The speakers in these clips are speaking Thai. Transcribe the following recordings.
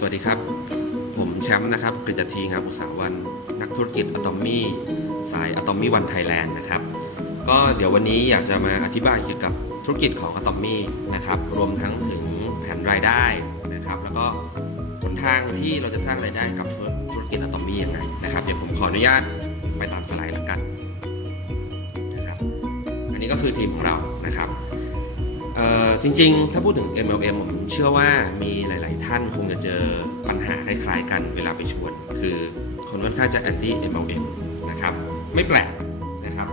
สวัสดีครับ ผมแชมป์นะครับกฤษทีงามอุตสาหวัน นักธุรกิจอะตอมมี่สายอะตอมมี่วันไทยแลนด์นะครับ ก็เดี๋ยววันนี้อยากจะมาอธิบายเกี่ยวกับธุรกิจของอะตอมมี่นะครับรวมทั้งถึงแผนรายได้นะครับ แล้วก็หนทางที่เราจะสร้างรายได้กับธุรกิจอะตอมมี่ยังไงนะครับเดี๋ยวผมขออนุญาตไปตามสไลด์ล้วกันนะครับอันนี้ก็คือทีมของเรานะครับจริงๆ ถ้าพูดถึง MLM ผม เชื่อว่ามีหลาย ๆ ท่านคงจะเจอปัญหาคล้าย ๆ กันเวลาไปชวน คือคนค่อนข้างจะ anti MLM นะครับ ไม่แปลกนะครับ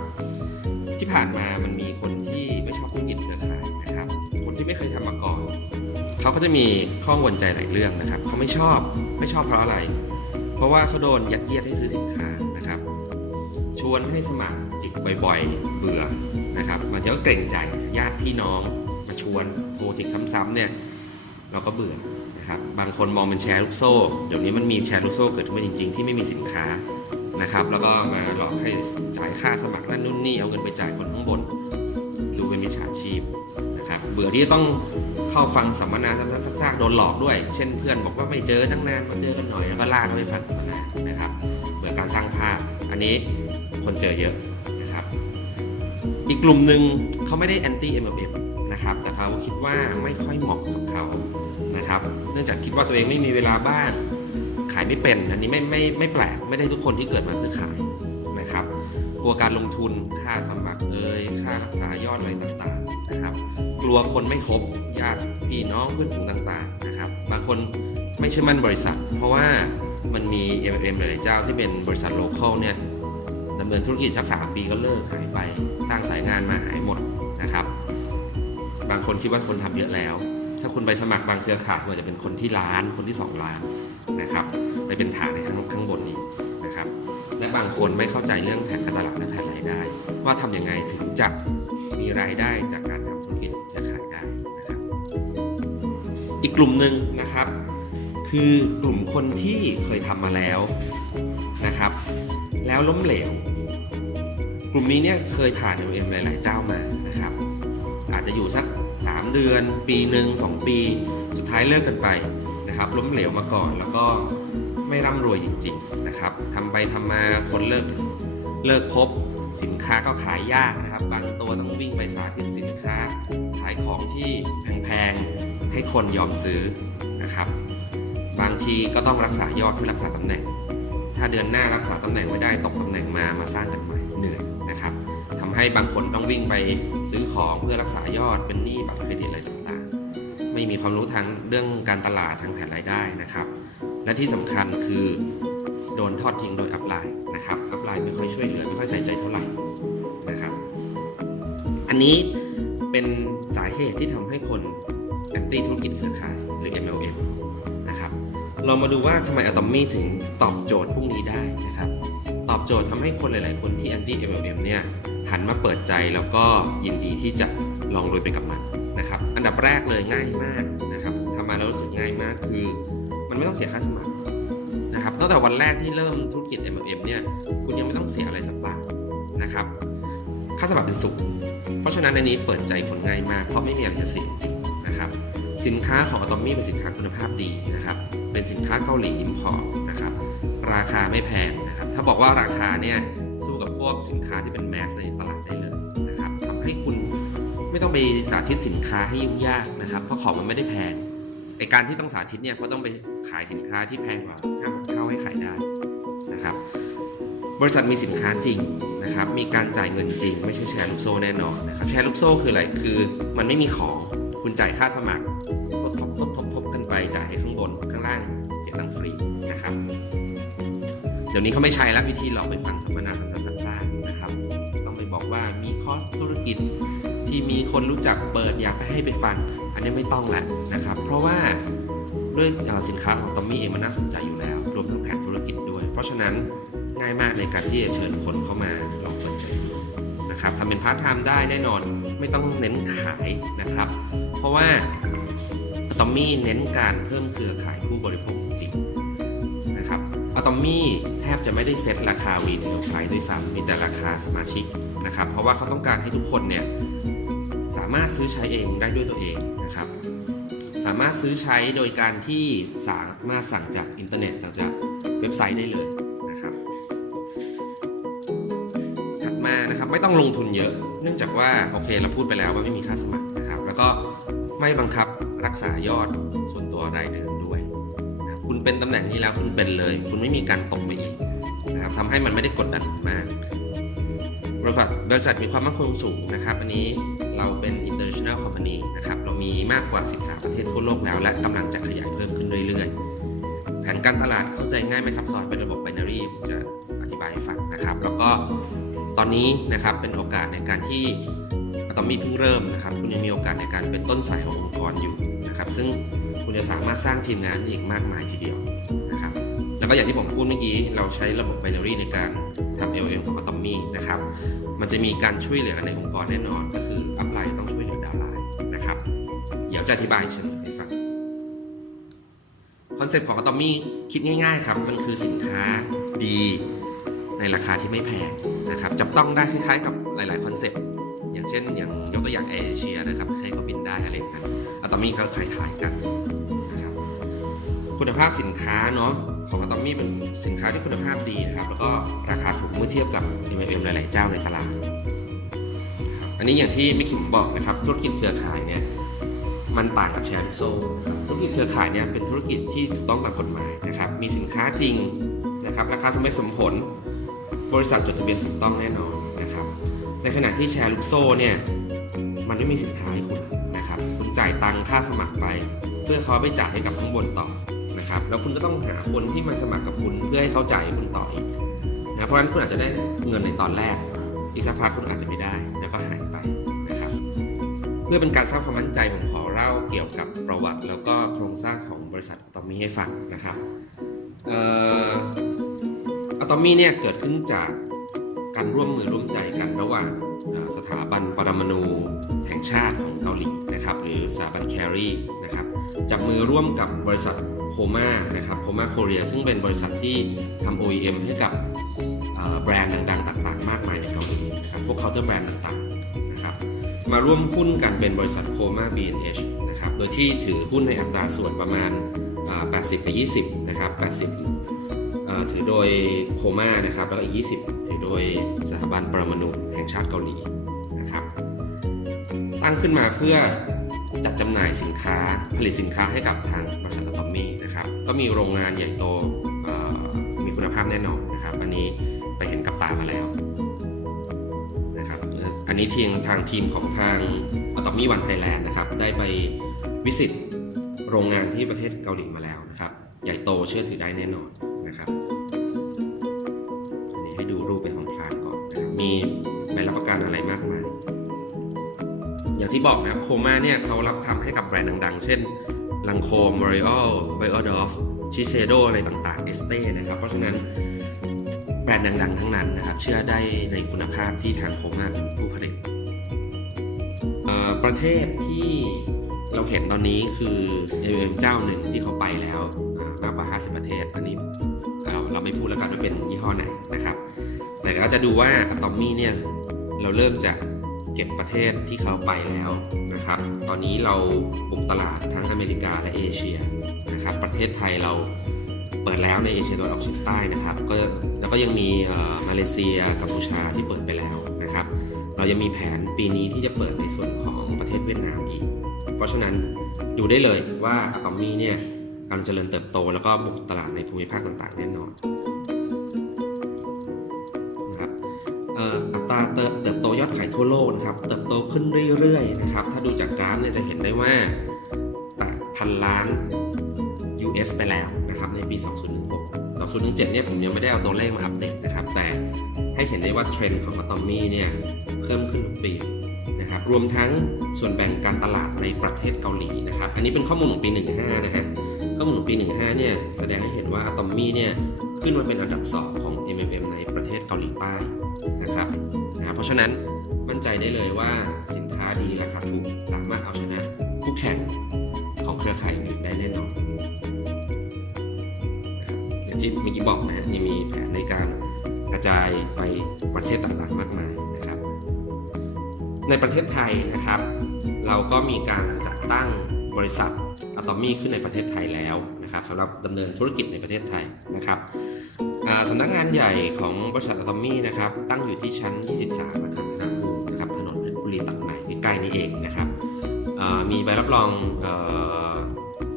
ที่ผ่านมามันมีคนที่ไม่ชอบธุรกิจเครือข่ายนะครับ คนที่ไม่เคยทำมาก่อน เขาก็จะมีข้อกังวลใจหลายเรื่องนะครับ เขาไม่ชอบไม่ชอบเพราะอะไร เพราะว่าเขาโดนยัดเยียดให้ซื้อสินค้านะครับ ชวนให้สมัครจิกบ่อย ๆ เบื่อนะครับมันก็เกรงใจญาติพี่น้องมาชวนโทรจิกซ้ำๆเนี่ย เราก็เบื่อนะครับบางคนมองเป็นแชร์ลูกโซ่เดี๋ยวนี้มันมีแชร์ลูกโซ่เกิดขึ้นมาจริง ๆ ที่ไม่มีสินค้านะครับ แล้วก็มาหลอกให้จ่ายค่าสมัครนั่นนู่นนี่เอาเงินไปจ่ายคนข้างบน ดูเป็นมิจฉาชีพนะครับเบื่อที่จะต้องเข้าฟังสัมมนาซ้ำๆซากๆโดนหลอกด้วย เช่นเพื่อนบอกว่าไม่เจอตั้งนานมาเจอกันหน่อยแล้วก็ลากเขาไปฟังสัมมนานะครับเบื่อการสร้างภาพอันนี้คนเจอเยอะนะครับ อีกกลุ่มหนึ่งเขาไม่ได้ anti MLM นะครับแต่เขาคิดว่าไม่ค่อยเหมาะกับเขา นะครับ เนื่องจากคิดว่าตัวเองไม่มีเวลาบ้างขายไม่เป็น อันนี้ไม่ไม่ไม่แปลก ไม่ได้ทุกคนที่เกิดมาเพื่อขายนะครับ กลัวการลงทุน ค่าสมัครเอ่ย ค่ารักษายอดอะไรต่างๆนะครับ กลัวคนไม่ครบ ญาติพี่น้องเพื่อนฝูงต่างๆนะครับ บางคนไม่เชื่อมั่นบริษัท เพราะว่ามันมี MLM หลายๆเจ้าที่เป็นบริษัทโลเคอลเนี่ยดำเนินธุรกิจสักสามปีก็เลิกหายไป สร้างสายงานมาหายหมดนะครับ บางคนคิดว่าคนทำเยอะแล้ว ถ้าคุณไปสมัครบางเครือข่ายมันจะเป็นคนที่ล้านคนที่สองล้านนะครับไปเป็นฐานในข้างข้างบนนี้นะครับและบางคนไม่เข้าใจเรื่องแผนการตลาดและแผนรายได้ ว่าทำยังไงถึงจะมีรายได้จากการทำธุรกิจเครือข่ายได้นะครับ อีกกลุ่มหนึ่งนะครับ คือกลุ่มคนที่เคยทำมาแล้วนะครับ แล้วล้มเหลว กลุ่มนี้เนี่ยเคยผ่าน M หลาย ๆ เจ้ามานะครับ อาจจะอยู่สัก เดือน ปีหนึ่ง2ปี สุดท้ายเลิกกันไปนะครับล้มเหลวมาก่อนแล้วก็ไม่ร่ำรวยจริงๆนะครับทำไปทำมาคนเลิกเลิกคบสินค้าก็ขายยากนะครับ บางตัวต้องวิ่งไปสาธิตสินค้า ขายของที่แพงๆให้คนยอมซื้อนะครับ บางทีก็ต้องรักษายอดเพื่อรักษาตำแหน่ง ถ้าเดือนหน้ารักษาตำแหน่งไม่ได้ตกตำแหน่งมามาสร้างกันใหม่เหนื่อยนะครับทำให้บางคนต้องวิ่งไป ซื้อของเพื่อรักษายอดเป็นหนี้บัตรเครดิตอะไรต่างๆ ไม่มีความรู้ทางเรื่องการตลาดทางแผนรายได้นะครับ และที่สำคัญคือโดนทอดทิ้งโดยอัพไลน์นะครับอัพไลน์ไม่ค่อยช่วยเหลือไม่ค่อยใส่ใจเท่าไหร่นะครับ อันนี้เป็นสาเหตุที่ทำให้คนแอนตี้ธุรกิจเครือข่ายหรือ MLM นะครับเรามาดูว่าทำไมอะตอมมี่ถึงตอบโจทย์พวกนี้ได้นะครับ ตอบโจทย์ทำให้คนหลาย ๆ คนที่ anti MLM เนี่ย หันมาเปิดใจแล้วก็ยินดีที่จะลองลุยไปกับมันนะครับ อันดับแรกเลยง่ายมากนะครับทำมาแล้วรู้สึกง่ายมากคือ มันไม่ต้องเสียค่าสมัครนะครับตั้งแต่วันแรกที่เริ่มธุรกิจ MLM เนี่ยคุณยังไม่ต้องเสียอะไรสักบาทนะครับค่าสมัครเป็นสุขเพราะฉะนั้นอันนี้เปิดใจคนง่ายมากเพราะไม่มีอะไรจะเสียจริงนะครับสินค้าของ Atomy เป็นสินค้าคุณภาพดีนะครับเป็นสินค้าเกาหลีอิมพอร์ตนะครับราคาไม่แพงนะครับถ้าบอกว่าราคาเนี่ย วกสินค้าที่เป็นแมสในตลาดได้เลยนะครับทำให้คุณไม่ต้องไปสาธิตสินค้าให้ยุ่งยากนะครับ เพราะของมันไม่ได้แพงไอการที่ต้องสาธิตเนี่ยเพราะต้องไปขายสินค้าที่แพงกว่าห้าเข้าให้ขายได้นะครับ บริษัทมีสินค้าจริงนะครับ มีการจ่ายเงินจริง ไม่ใช่แชร์ลูกโซ่แน่นอนนะครับ แชร์ลูกโซ่คืออะไรคือ มันไม่มีของคุณจ่ายค่าสมัครก็ทบทบทบทบกันไปจ่ายให้ข้างบนข้างล่างเสียตังฟรีนะครับ เดี๋ยวนี้เขาไม่ใช้แล้ววิธีหลอกไปฟังสัมมนาสัมมนา ว่ามีคอร์สธุรกิจที่มีคนรู้จักเปิดอยากให้ไปฟัง อันนี้ไม่ต้องแหละนะครับ เพราะว่าด้วยเอ่อสินค้าของตอมมี่เองมันน่าสนใจอยู่แล้ว รวมทั้งแผนธุรกิจด้วย เพราะฉะนั้นง่ายมากในการที่จะเชิญคนเข้ามาลองเปิดใจดูนะครับทำเป็นพาร์ทไทม์ได้แน่นอนไม่ต้องเน้นขายนะครับ เพราะว่าตอมมี่เน้นการเพิ่มเครือข่ายผู้บริโภค ตอมมี่แทบจะไม่ได้เซ็ตราคาวีดีโอไฟด้วยซ้ำมีแต่ราคาสมาชิกนะครับ เพราะว่าเขาต้องการให้ทุกคนเนี่ยสามารถซื้อใช้เองได้ด้วยตัวเองนะครับ สามารถซื้อใช้โดยการที่สามารถสั่งจากอินเทอร์เน็ตสั่งจากเว็บไซต์ได้เลยนะครับ ถัดมานะครับไม่ต้องลงทุนเยอะ เนื่องจากว่าโอเคเราพูดไปแล้วว่าไม่มีค่าสมัครนะครับ แล้วก็ไม่บังคับรักษายอดส่วนตัวรายเดือนด้วย คุณเป็นตำแหน่งนี้แล้วคุณเป็นเลย คุณไม่มีการตกไปอีกนะครับทำให้มันไม่ได้กดดันมากบริษัทบริษัทมีความมั่นคงสูงนะครับ อันนี้เราเป็น international company นะครับ เรามีมากกว่า 13 ประเทศทั่วโลกแล้ว และกำลังจะขยายเพิ่มขึ้นเรื่อยๆ แผนการตลาดเข้าใจง่ายไม่ซับซ้อนเป็นระบบ binary ผมจะอธิบายให้ฟังนะครับ แล้วก็ตอนนี้นะครับเป็นโอกาสในการที่อะตอมี่เพิ่งเริ่มนะครับ คุณยังมีโอกาสในการเป็นต้นสายขององค์กรอยู่นะครับ ซึ่ง จะสามารถสร้างทีมงานอีกมากมายทีเดียวนะครับแล้วก็อย่างที่ผมพูดเมื่อกี้เราใช้ระบบ binary ในการทำ LLM ของ Atomy นะครับ มันจะมีการช่วยเหลือในองค์กรแน่นอน ก็คืออัพไลน์ต้องช่วยเหลือดาวไลน์นะครับ เดี๋ยวจะอธิบายเฉลยให้ฟังคอนเซ็ปต์ของ Atomy คิดง่ายๆครับ มันคือสินค้าดีในราคาที่ไม่แพงนะครับ จับต้องได้คล้ายๆกับหลายๆคอนเซ็ปต์อย่างเช่นอย่างยกตัวอย่างแอร์เอเชียนะครับใครก็บินได้อะไรอย่างนั้น Atomy ก็คล้ายๆกัน คุณภาพสินค้าเนาะของ Atomy เป็นสินค้าที่คุณภาพดีนะครับ แล้วก็ราคาถูกเมื่อเทียบกับ MLM หลาย ๆ เจ้าในตลาด อันนี้อย่างที่ไม่ขิมบอกนะครับธุรกิจเครือข่ายเนี่ยมันต่างกับแชร์ลูกโซ่ธุรกิจเครือข่ายเนี่ยเป็นธุรกิจที่ถูกต้องตามกฎหมายนะครับ มีสินค้าจริงนะครับราคาสมเหตุสมผล บริษัทจดทะเบียนถูกต้องแน่นอนนะครับ ในขณะที่แชร์ลูกโซ่เนี่ยมันไม่มีสินค้าให้คุณนะครับคุณจ่ายตังค่าสมัครไป เพื่อเขาไปจ่ายให้กับข้างบนต่อ นะครับ แล้วคุณก็ต้องหาคนที่มาสมัครกับคุณเพื่อให้เขาจ่ายให้คุณต่ออีกนะเพราะฉะนั้นคุณอาจจะได้เงินในตอนแรก อีกสักพักคุณอาจจะไม่ได้แล้วก็หายไปนะครับ เพื่อเป็นการสร้างความมั่นใจผมขอเล่าเกี่ยวกับประวัติ แล้วก็โครงสร้างของบริษัทอะตอมี่ให้ฟังนะครับอะตอมี่เนี่ยเกิดขึ้นจากการร่วมมือร่วมใจกันระหว่างสถาบันปรมาณูแห่งชาติของเกาหลีนะครับ หรือสถาบันแครีนะครับจับมือร่วมกับบริษัท โคม่านะครับโคม่าโคเรียซึ่งเป็นบริษัทที่ทำ OEM ให้กับแบรนด์ดังๆต่างๆ มากมายในเกาหลีนะครับพวกเคาน์เตอร์แบรนด์ต่างๆนะครับมาร่วมหุ้นกันเป็นบริษัทโคม่า B&H นะครับโดยที่ถือหุ้นในอัตราส่วนประมาณ 80 กับ 20 นะครับ 80 ถือโดยโคม่านะครับแล้วก็อีก 20 ถือโดยสถาบันปรมาณูแห่งชาติเกาหลีนะครับตั้งขึ้นมาเพื่อจัดจำหน่ายสินค้าผลิตสินค้าให้กับทางบริษัทอตอมี่ ก็มีโรงงานใหญ่โตมีคุณภาพแน่นอนนะครับ อันนี้ไปเห็นกับตามาแล้วนะครับอันนี้ทีมทางทีมของทางอตอมี่วันไทยแลนด์นะครับ ได้ไปวิสิตโรงงานที่ประเทศเกาหลีมาแล้วนะครับ ใหญ่โตเชื่อถือได้แน่นอนนะครับอันนี้ให้ดูรูปเป็นของทางก่อนนะครับมีใบรับประกันอะไรมากมายอย่างที่บอกนะครับโคม่าเนี่ยเขารับทำให้กับแบรนด์ดัง ๆ เช่น ลังโคม m o r e a l b i o d o f ชิเชโดอะไรต่างๆเอสเต้นะครับ เพราะฉะนั้นแบรนด์ดังๆ ทั้งนั้นนะครับ เชื่อได้ในคุณภาพที่ทางโคม่าเป็นผู้ผลิตประเทศที่เราเห็นตอนนี้คือ AOM เจ้าหนึ่งที่เขาไปแล้วมากกว่า 50 ประเทศอันนี้เราเราไม่พูดแล้วกันว่าเป็นยี่ห้อไหนนะครับ แต่ก็จะดูว่าอะตอมี่เนี่ยเราเริ่มจะเก็บประเทศที่เขาไปแล้ว นะครับ ตอนนี้เราบุกตลาดทั้งอเมริกาและเอเชียนะครับ ประเทศไทยเราเปิดแล้วในเอเชียตะวันออกเฉียงใต้นะครับ ก็แล้วก็ยังมีมาเลเซียกัมพูชาที่เปิดไปแล้วนะครับ เรายังมีแผนปีนี้ที่จะเปิดในส่วนของประเทศเวียดนามอีก เพราะฉะนั้นดูได้เลยว่าอะตอมี่เนี่ยกำลังเจริญเติบโตแล้วก็บุกตลาดในภูมิภาคต่างๆ แน่นอน อัตราเติบโตยอดขายทั่วโลกนะครับเติบโตขึ้นเรื่อยๆนะครับถ้าดูจากกราฟเนี่ยจะเห็นได้ว่าแตะพันล้าน US ไปแล้วนะครับในปี 2016 2017 เนี่ยผมยังไม่ได้เอาตัวเลขมาอัปเดตนะครับ แต่ให้เห็นได้ว่าเทรนด์ของ Atomy เนี่ยเพิ่มขึ้นทุกปีนะครับรวมทั้งส่วนแบ่งการตลาดในประเทศเกาหลีนะครับ อันนี้เป็นข้อมูลของปี 15 นะฮะข้อมูลของปี 15 เนี่ยแสดงให้เห็นว่า Atomy เนี่ยขึ้นมาเป็นอันดับ 2 ของ MMM ในประเทศเกาหลีใต้นะครับนะเพราะฉะนั้นมั่นใจได้เลยว่าสินค้าดีราคาถูกสามารถเอาชนะคู่แข่งของเครือข่ายอื่นได้แน่นอนอย่างที่เมื่อกี้บอกนะฮะยังมีแผนในการกระจายไปประเทศต่างๆมากมายนะครับ ในประเทศไทยนะครับ เราก็มีการจัดตั้งบริษัทอะตอมี่ขึ้นในประเทศไทยแล้วนะครับสำหรับดำเนินธุรกิจในประเทศไทยนะครับ สำนักงานใหญ่ของบริษัทอะตอมี่นะครับ ตั้งอยู่ที่ชั้น 23อาคารธนาบูนะครับ ถนนเพชรบุรีตัดใหม่ใกล้ๆนี่เองนะครับ มีใบรับรองอ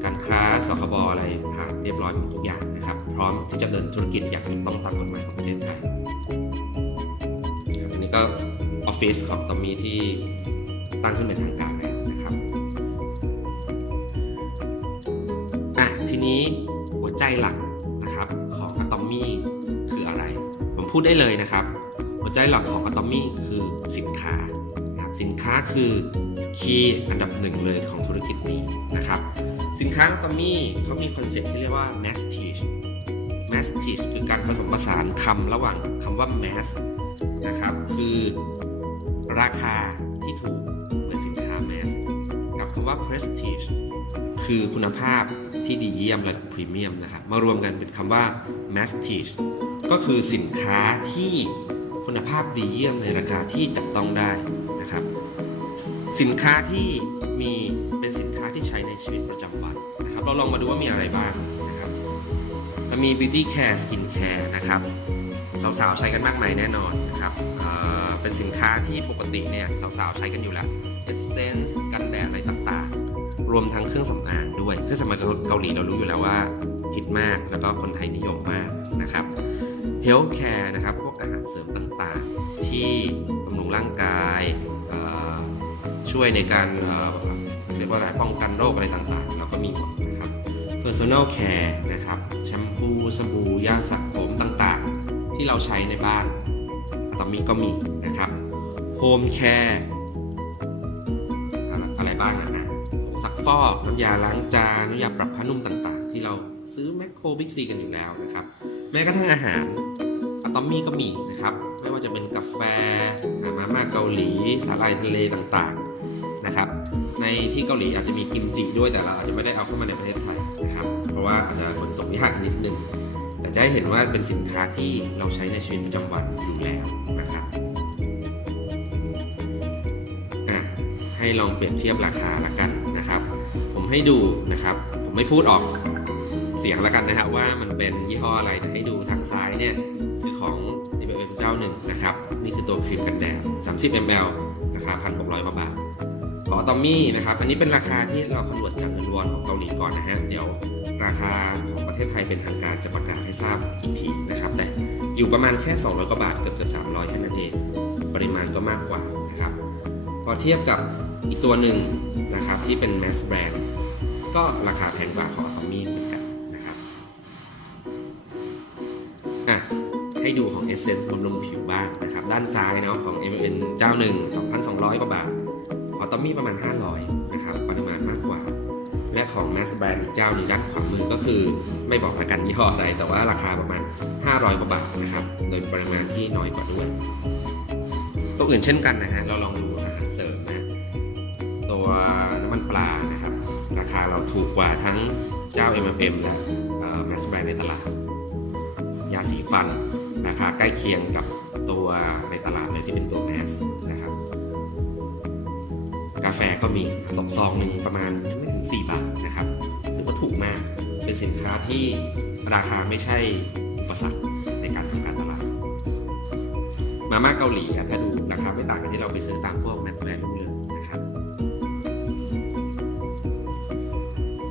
การค้าสคบอะไรผ่านเรียบร้อยหมดทุกอย่างนะครับ พร้อมที่จะดำเนินธุรกิจอย่างถูกต้องตามกฎหมายของประเทศไทยอันนี้ก็ออฟฟิศของตอมมี่ที่ตั้งขึ้นเป็นทางการแล้วนะครับอะทีนี้หัวใจหลัก มมี่คืออะไร ผมพูดได้เลยนะครับ หัวใจหลักของอะตอมมี่คือสินค้านะครับสินค้าคือคีย์อันดับหนึ่งเลยของธุรกิจนี้นะครับ สินค้าอะตอมมี่เขามีคอนเซ็ปต์ที่เรียกว่า mass teach mass teach คือการผสมผสานคำระหว่างคำว่า mass นะครับ คือราคาที่ถูกเหมือนสินค้าแมสกับคำว่า prestige คือคุณภาพที่ดีเยี่ยมและพรีเมียมนะครับ มารวมกันเป็นคำว่า mastige ก็คือสินค้าที่คุณภาพดีเยี่ยมในราคาที่จับต้องได้นะครับ สินค้าที่มีเป็นสินค้าที่ใช้ในชีวิตประจำวันนะครับ เราลองมาดูว่ามีอะไรบ้างนะครับเรามี beauty care skin care นะครับสาวๆใช้กันมากมายแน่นอนนะครับเเป็นสินค้าที่ปกติเนี่ยสาวๆใช้กันอยู่แล้วเอเซนส์กันแดดอะไรต่างๆ รวมทั้งเครื่องสำอางด้วย เครื่องสำอางเกาหลีเรารู้อยู่แล้วว่า ฮิตมาก แล้วก็คนไทยนิยมมากนะครับเฮลท์แคร์นะครับพวกอาหารเสริมต่างๆ ที่บำรุงร่างกายช่วยในการเรียกว่าอะไรป้องกันโรคอะไรต่างๆ เราก็มีหมดนะครับ Personal Care นะครับแชมพูสบู่ยาสระผมต่างๆ ที่เราใช้ในบ้านตอนนี้ก็มีนะครับ Home Care อะไรอะไรบ้างนะฮะผงซักฟอกน้ำยาล้างจานน้ำยาปรับผ้านุ่มต่างๆ ที่เรา ซื้อแมคโครบิ๊กซีกันอยู่แล้วนะครับ แม้กระทั่งอาหารอะตอมมี่ก็มีนะครับ ไม่ว่าจะเป็นกาแฟมาม่าเกาหลีสาหร่ายทะเลต่างๆนะครับ ในที่เกาหลีอาจจะมีกิมจิด้วยแต่เราอาจจะไม่ได้เอาเข้ามาในประเทศไทยนะครับ เพราะว่าอาจจะขนส่งยากนิดนึง แต่จะให้เห็นว่าเป็นสินค้าที่เราใช้ในชีวิตประจำวันอยู่แล้วนะครับให้ลองเปรียบเทียบราคาละกันนะครับ ผมให้ดูนะครับ ผมไม่พูดออก เสียงและกันนะครับว่ามันเป็นยี่ห้ออะไรแต่ให้ดูทางซ้ายเนี่ยคือของ d b m เจ้าหนึ่งนะครับ นี่คือตัวครีมกันแดด 30 ml ราคา 1,600กว่าบาทขอตอมมี่นะครับ อันนี้เป็นราคาที่เราคำนวณจากเงินวอนของเกาหลีก่อนนะฮะ เดี๋ยวราคาของประเทศไทยเป็นทางการจะประกาศให้ทราบอีกทีนะครับ แต่อยู่ประมาณแค่ 200 กว่าบาทเกือบเกือบ300แค่นั้นเอง ปริมาณก็มากกว่านะครับ พอเทียบกับอีกตัวหนึ่งนะครับที่เป็น mass brand ก็ราคาแพงกว่าของตอมมี่ ให้ดูของ Essence บำรุงผิวบ้างนะครับ ด้านซ้ายเนาะของ m n เจ้าหนึ่ง2,200 กว่าบาทขอตอมี่ประมาณ 500 นะครับ ปริมาณมากกว่า และของ Mass Brand อีกเจ้าหนี้ด้านขวามือก็คือไม่บอกละกันยี่ห้ออะไร แต่ว่าราคาประมาณ 500 กว่าบาทนะครับ โดยปริมาณที่น้อยกว่าด้วย ตัวอื่นเช่นกันนะฮะ เราลองดูอาหารเสริมนะ ตัวน้ำมันปลานะครับ ราคาเราถูกกว่าทั้งเจ้า M&M และเอ่อ Mass Brand ในตลาด ยาสีฟันาใกล้เคียงกับตัวในตลาดเลยที่เป็นตัวแมสนะครับ กาแฟก็มีตกซองหนึ่งประมาณไม่ถึง4บาทนะครับถือว่าถูกมากเป็นสินค้าที่ราคาไม่ใช่อุปสรรคในการทำการตลาด มาม่าเกาหลีถ้าดูราคาไม่ต่างกันที่เราไปซื้อตามพวกแมสแบรนด์เลยนะครับ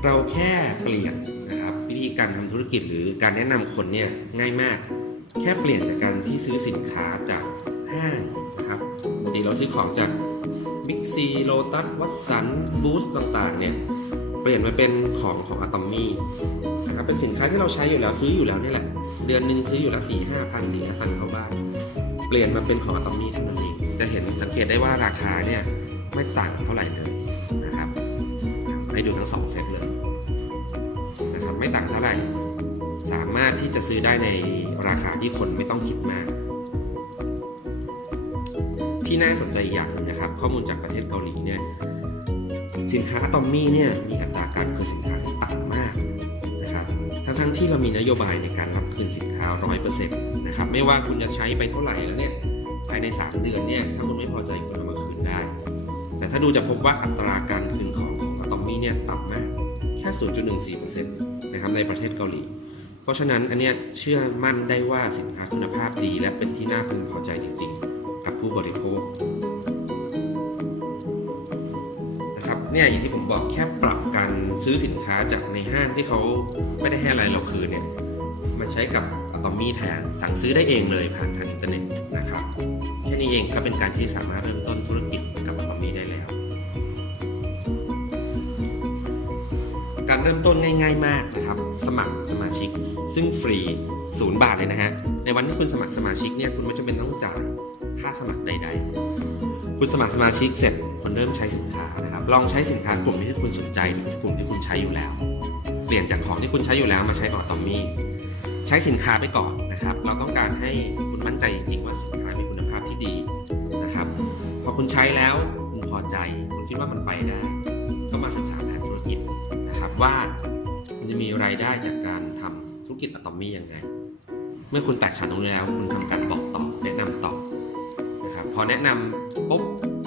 เราแค่เปลี่ยนนะครับวิธีการทำธุรกิจหรือการแนะนำคนเนี่ยง่ายมาก ค่เปลี่ยนจากการที่ซื้อสินค้าจากห้างนะครับปกติเราซื้อของจากบิ๊กซีโลตัสวัตสันบูสต่างๆเนี่ยเปลี่ยนมาเป็นของของอะตอมมี่นะครับเป็นสินค้าที่เราใช้อยู่แล้วซื้ออยู่แล้วนี่แหละ เดือนหนึ่งซื้ออยู่แล้วสี่ห้าพันสี่ห้าพันเขาบ้านเปลี่ยนมาเป็นของอะตอมมี่เท่านั้นเองจะเห็นสังเกตได้ว่าราคาเนี่ยไม่ต่างเท่าไหร่เลยนะครับให้ดูทั้งสองเซตเลยนะครับไม่ต่างเท่าไหร่ สามารถที่จะซื้อได้ในราคาที่คนไม่ต้องคิดมาก ที่น่าสนใจอย่างนะครับ ข้อมูลจากประเทศเกาหลีเนี่ยสินค้าอะตอมมี่เนี่ยมีอัตราการคืนสินค้าที่ต่ำมากนะครับทั้งทั้งที่เรามีนโยบายในการรับคืนสินค้า 100%นะครับไม่ว่าคุณจะใช้ไปเท่าไหร่แล้วเนี่ยภายใน 3 เดือนเนี่ยถ้าคุณไม่พอใจคุณเอามาคืนได้ แต่ถ้าดูจะพบว่าอัตราการคืนของของอะตอมมี่เนี่ยต่ำมากแค่ค่0.14%นะครับในประเทศเกาหลี เพราะฉะนั้นอันเนี้ยเชื่อมั่นได้ว่าสินค้าคุณภาพดี และเป็นที่น่าพึงพอใจจริง ๆ กับผู้บริโภคนะครับเนี่ยอย่างที่ผมบอกแค่ปรับการซื้อสินค้าจากในห้างที่เขาไม่ได้ให้อะไรเราคืนเนี่ยมาใช้กับอตอมมี่แทนสั่งซื้อได้เองเลยผ่านทางอินเทอร์เน็ตนะครับแค่นี้เองก็เป็นการที่สามารถเริ่มต้นธุรกิจ การเริ่มต้นง่าย ๆ มากนะครับ สมัครสมาชิก ซึ่งฟรีศูนย์บาทเลยนะฮะ ในวันที่คุณสมัครสมาชิกเนี่ยคุณไม่จำเป็นต้องจ่ายค่าสมัครใด ๆ คุณสมัครสมาชิกเสร็จคุณเริ่มใช้สินค้านะครับ ลองใช้สินค้ากลุ่มที่คุณสนใจหรือกลุ่มที่คุณใช้อยู่แล้ว เปลี่ยนจากของที่คุณใช้อยู่แล้วมาใช้ของตอมมี่ ใช้สินค้าไปก่อนนะครับ เราต้องการให้คุณมั่นใจจริงๆว่าสินค้ามีคุณภาพที่ดีนะครับ พอคุณใช้แล้วคุณพอใจ คุณคิดว่ามันไปได้ ว่ามันจะมีรายได้จากการทำธุรกิจอะตอมมี่ยังไง เมื่อคุณแตกฉานตรงนี้แล้ว คุณทำการบอกต่อแนะนำต่อนะครับพอแนะนำปุ๊บ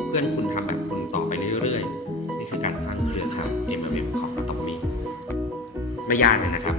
เพื่อนคุณทำแบบคุณต่อไปเรื่อยๆ นี่คือการสร้างเครือข่าย MLM ของอะตอมมี่ไม่ยากเลยนะครับ